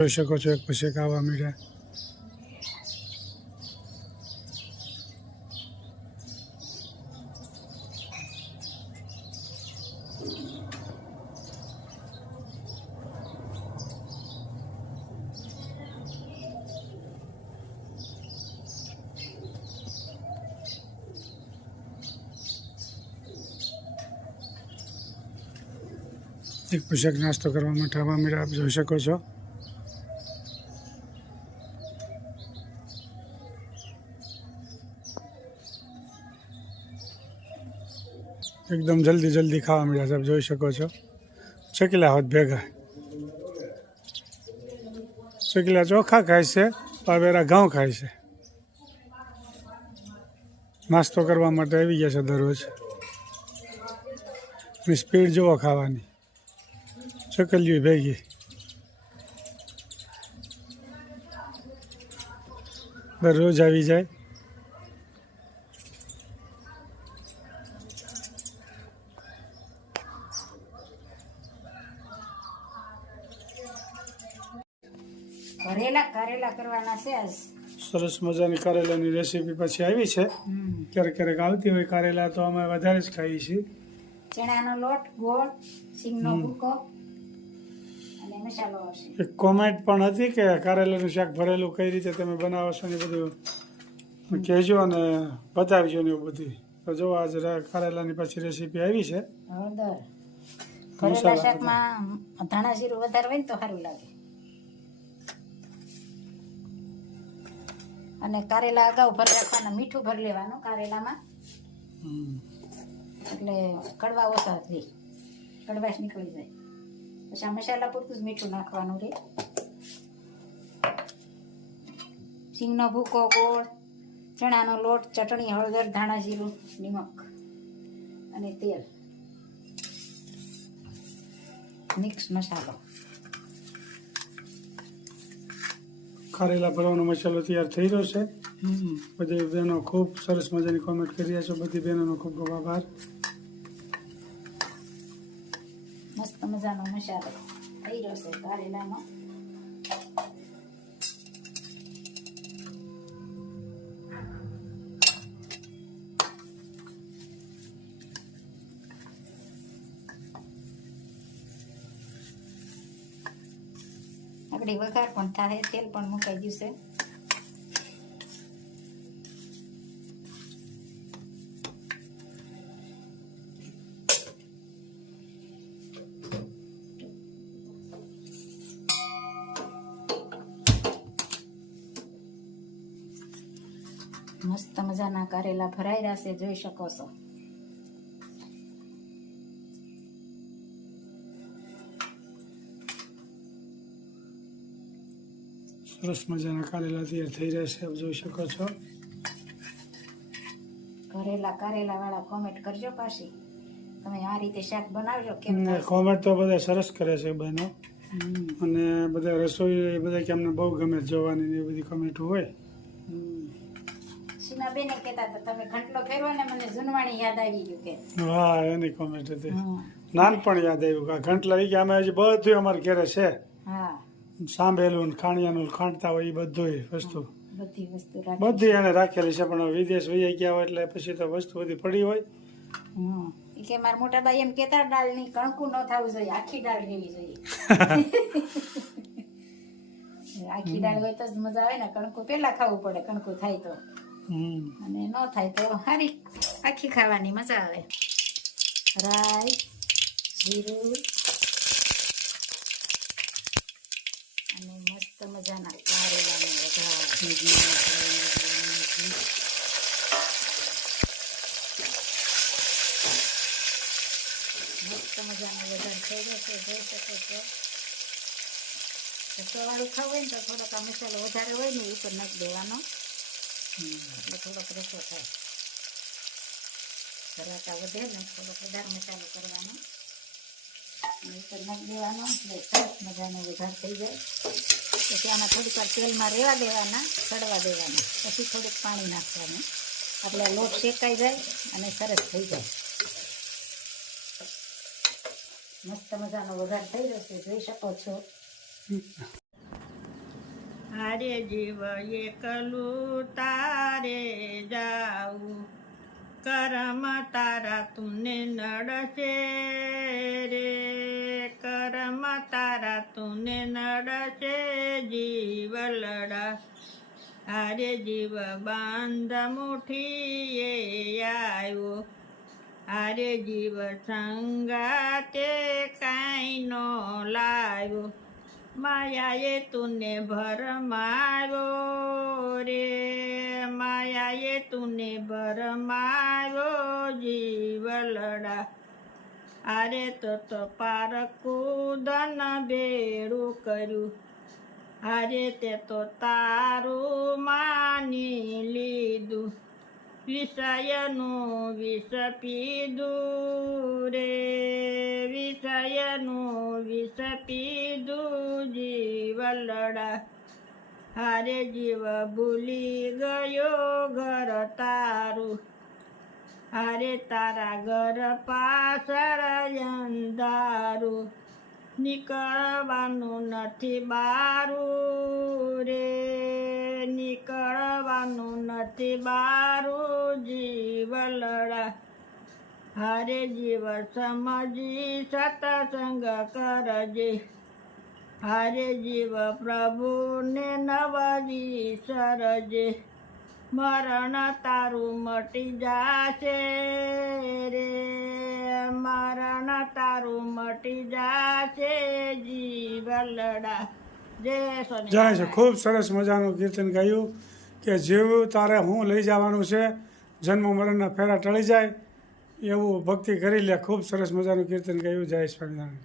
જોઈ શકો છો એક પછી એક આવવા મળ્યા. એક પછી એક નાસ્તો કરવા માટે આવવા મળ્યા આપ જોઈ શકો છો. એકદમ જલ્દી ખાવા મળ્યા છે આપ જોઈ શકો છો. ચકીલા હોત ભેગા, ચકીલા ચોખા ખાય છે, પાવેરા ઘઉં ખાય છે. નાસ્તો કરવા માટે આવી ગયા છે દરરોજ. સ્પીડ જુઓ ખાવાની, ચકલીઓ ભેગી. દરરોજ આવી જાય. કારેલા કરવાના છે આજ. સરસ મજાની કારેલાની રેસીપી પછી આવી છે. ક્યારેક ક્યારેક આવતી હોય કારેલા તો અમે વધારે જ ખાઈએ છીએ. ચણાનો લોટ, ગોળ, સિંગનો ભૂકો અને મસાલો આવશે. એક કોમેન્ટ પણ હતી કે કારેલાનું શાક ભરેલું કઈ રીતે તમે બનાવો છો ને બધું કહેજો અને બતાવજો ને એવું બધું. તો જો આજે કારેલાની પછી રેસીપી આવી છે. હળદર. કારેલા શાકમાં ધાણા જીરું વધારે હોય ને તો સારું લાગે. અને કારેલા અગાઉ ભરી રાખવાના, મીઠું ભરી લેવાનું કારેલામાં, એટલે કડવા ઓછા થઈ, કડવાશ નીકળી જાય. પછી આ મસાલા પૂરતું જ મીઠું નાખવાનું રહે. સિંગનો ભૂકો, ગોળ, ચણાનો લોટ, ચટણી, હળદર, ધાણા જીરું, નિમક અને તેલ, મિક્સ મસાલો. કારેલા ભરવાનો મસાલો તૈયાર થઈ રહ્યો છે. બધી બહેનો ખૂબ સરસ મજાની કોમેન્ટ કરી રહ્યા છો. બધી બહેનોનો ખૂબ ખૂબ આભાર. મસ્ત મજાનો મસાલો થઈ રહ્યો છે કારેલામાં. આપણી વઘાર પણ થાય, તેલ પણ મુકાઈ ગયું છે. મસ્ત મજાના કારેલા ભરાઈ રહ્યા છે, જોઈ શકો છો. સરસ મજાના કારેલા તૈયાર થઈ રહ્યા છે આપ જોઈ શકો છો. કારેલા વાળા કોમેન્ટ કરજો પાછી, તમે આ રીતે શાક બનાવજો. કેમ કોમેન્ટ તો બધા સરસ કરે છે બહેનો, અને બધા રસોઈ બધા કે અમને બહુ ગમે જોવાની ને એ બધી કોમેન્ટ હોય. સીમાબેન કહેતા હતા તમે ઘંટલો ફેરવો ને મને જૂનવાણી યાદ આવી ગયું કે. હા, એની કોમેન્ટ હતી. નાનપણ યાદ આવ્યું કે ઘંટલા એ કે અમે હજી બધું અમારે ઘરે છે. હા, સાંભળેલું ને ખાણિયાનું ખાંડતા હોય એ બધું વસ્તુ, બધી બધી એને રાખેલી છે. પણ વિદેશ વહી ગયા હોય એટલે પછી તો વસ્તુ બધી પડી હોય. કે મારા મોટા ભાઈ એમ કેતા દાળની કણકું ન થવું જોઈએ, આખી દાળ લેવી જોઈએ. આખી દાળ હોય તો જ મજા આવે ને. કણકું પેલા ખાવું પડે, કણકું થાય તો, અને ન થાય તો સારી આખી ખાવાની મજા આવે. રાઈ, જીરું અને મસ્ત મજાના કારેલાનો વઘાર. મસ્ત મજાનો વઘાર થઈ ગયો છે, જોઈ શકો છો. રસોવાળું ખાવું હોય ને તો થોડોક આ મસાલો વધારે હોય ને ઉપર નાખી દેવાનો, એટલે થોડોક રસો થાય. ધરાતા વધે ને થોડોક વધારે મસાલો કરવાનો, ઉપર નાખી દેવાનો, એટલે સરસ મજાનો વઘાર થઈ જાય. પછી આમાં થોડીક વાર તેલમાં રહેવા દેવાના, સડવા દેવાના, પછી થોડુંક પાણી નાખવાનું, એટલે લોટ શેકાઈ જાય અને સરસ થઈ જાય. મસ્ત મજાનો વઘાર થઈ રહ્યો છે, જોઈ શકો છો. આરે જીવ એકલું તારે જાવું, કરમ તારા તુને નડશે રે, કરમ તારા તુને નડશે જીવ લડા. આરે જીવ બાંધ મુઠીએ આવ્યો, આરે જીવ સંગાતે કાંઈ નો લાવ્યો, માયાએ તુને ભરમાવ્યો રે, માયાએ તુને ભરમાવ્યો જીવ લડા. આરે તો પાર કૂદન બેડું કર્યું, આરે તે તો તારું માની લીધું, વિષયનું વિષ પીધું રે, વિષયનું વિષ પીધું જીવ લડા. હારે જીવ ભૂલી ગયો ઘર તારું, હારે તારા ઘર પાછળ અંધારું, નીકળવાનું નથી બારું રે, નીકળવાનું નથી બારું જીવ લડા. હારે જીવ સમજી સત્સંગ કરજે, હારે જીવ પ્રભુને નવજી સરજે, મરણ તારું મટી જાશે રે, મરણ તારું મટી જાશે જીવ લડા. જય જાય છે. સ્વામિનારાયણ. ખૂબ સરસ મજાનું કીર્તન ગાયું કે જેવું તારે હું લઈ જવાનું છે, જન્મ મરણના ફેરા ટળી જાય એવું ભક્તિ કરી લે. ખૂબ સરસ મજાનું કીર્તન ગાયું. જય સ્વામિનારાયણ.